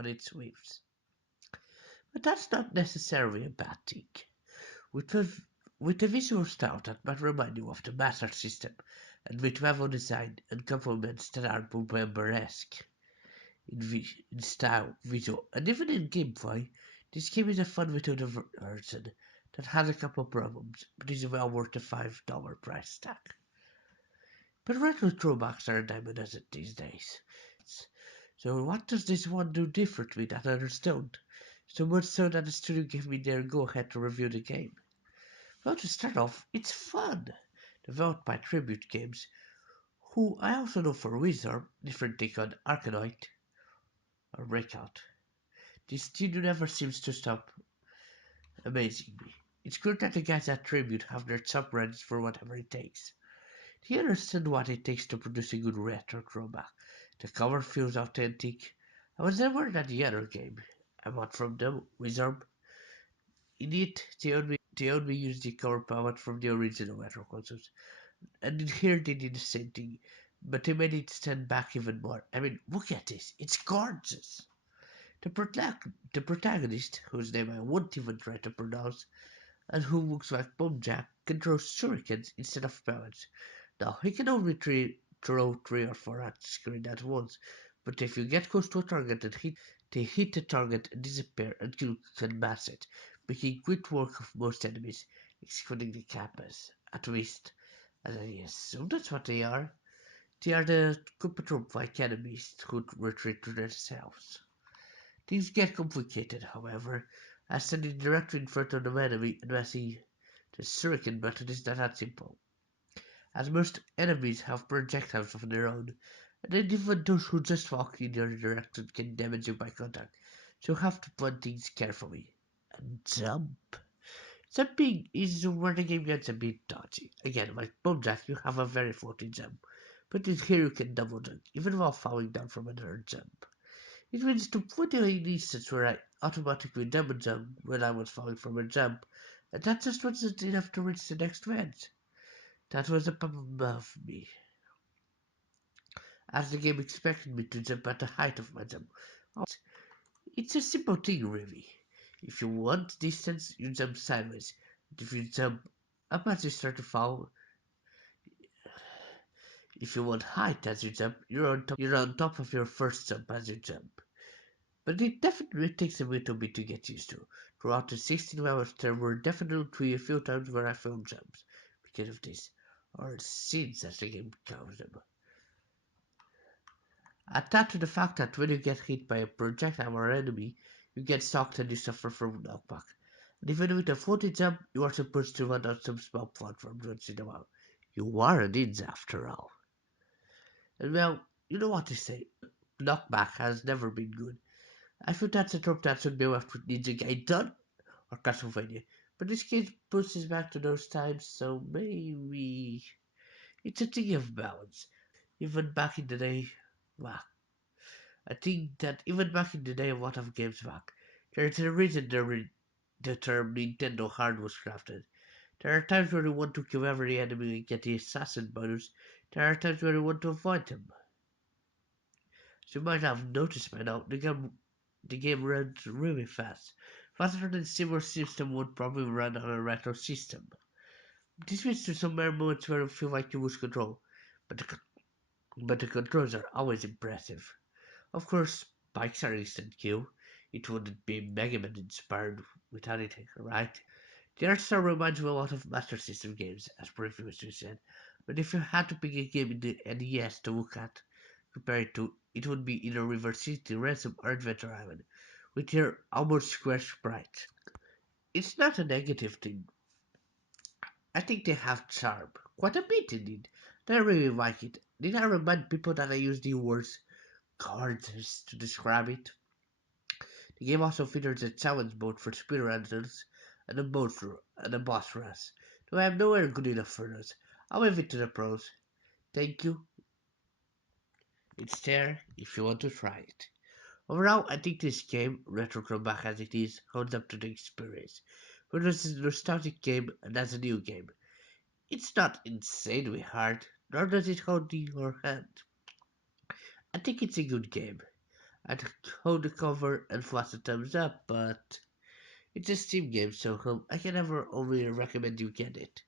on its waves. But that's not necessarily a bad thing. With a, with a visual style that might remind you of the Master System, and with level design and complements that are Boomber-esque in style, visual, and even in gameplay, this game is a fun little version that has a couple problems, but is well worth the $5 price tag. But retro throwbacks are a dime a dozen these days. So what does this one do differently that others don't? So much so that the studio gave me their go-ahead to review the game. Well, to start off, it's fun. Developed by Tribute Games, who I also know for Wizard, different take on Arkanoid or Breakout. This studio never seems to stop amazing me. It's good that the guys at Tribute have their subreddits for whatever it takes. They understand what it takes to produce a good retro throwback. The cover feels authentic. I was never at the other game I bought from them, Wizard. In it, they only use the cover palette from the original retro consoles. And in here they did the same thing, but they made it stand back even more. I mean, look at this. It's gorgeous. The protagonist, whose name I won't even try to pronounce, and who looks like Bomb Jack, can throw shurikens instead of pellets. Now, he can only throw 3 or 4 at the screen at once, but if you get close to a target and they hit the target and disappear and you can mass it, making quick work of most enemies, excluding the Kappas, at least, as I assume that's what they are. They are the Koopa-Troop-like enemies who retreat to themselves. Things get complicated, however, as standing directly in front of the enemy and pressing the shuriken button is not that simple, as most enemies have projectiles of their own, and then even those who just walk in your direction can damage you by contact, so you have to plan things carefully. And jump. Jumping is where the game gets a bit dodgy. Again, like Bonejack, you have a very floaty jump, but in here you can double jump, even while falling down from another jump. It means to put in an instance where I automatically double jump when I was falling from a jump, and that just wasn't enough to reach the next vent. That was a problem above me, as the game expected me to jump at the height of my jump. It's a simple thing, really. If you want distance, you jump sideways. And if you jump up as you start to fall, if you want height as you jump, you're on top of your first jump as you jump. But it definitely takes a little bit to get used to. Throughout the 16 hours, there were definitely a few times where I failed jumps because of this, or scenes as the game calls them. Add that to the fact that when you get hit by a projectile or enemy, you get shocked and you suffer from knockback. And even with a floaty jump, you are supposed to run on some small platform once in a while. You are a ninja after all. And well, you know what to say. Knockback has never been good. I feel that's a trope that should be left with Ninja Gaiden or Castlevania. But this case pushes back to those times, so maybe it's a thing of balance. Even back in the day, well, I think that even back in the day, a lot of games back, there's a reason the term Nintendo hard was crafted. There are times where you want to kill every enemy and get the assassin bonus. There are times where you want to avoid them. As you might have noticed by now, the game runs really fast, faster than similar system would probably run on a retro system. This leads to some rare moments where you feel like you lose control, but the controls are always impressive. Of course, bikes are instant kill. It wouldn't be Mega Man inspired with anything, right? The art style reminds me a lot of Master System games, as previously said, but if you had to pick a game in the NES to look at, compare it to, it would be either River City Ransom or Adventure Island, with their almost square sprites. It's not a negative thing. I think they have charm. Quite a bit indeed. And I really like it. Did I remind people that I use the words gorgeous to describe it? The game also features a challenge mode for speedrunners and and a boss rush. Though I am nowhere good enough for those. I'll leave it to the pros. Thank you. It's there if you want to try it. Overall, I think this game, retro throwback as it is, holds up to the experience. Whether it's a nostalgic game and as a new game, it's not insanely hard, nor does it hold in your hand. I think it's a good game. I'd hold the cover and flash a thumbs up, but it's a Steam game, so I can never only recommend you get it.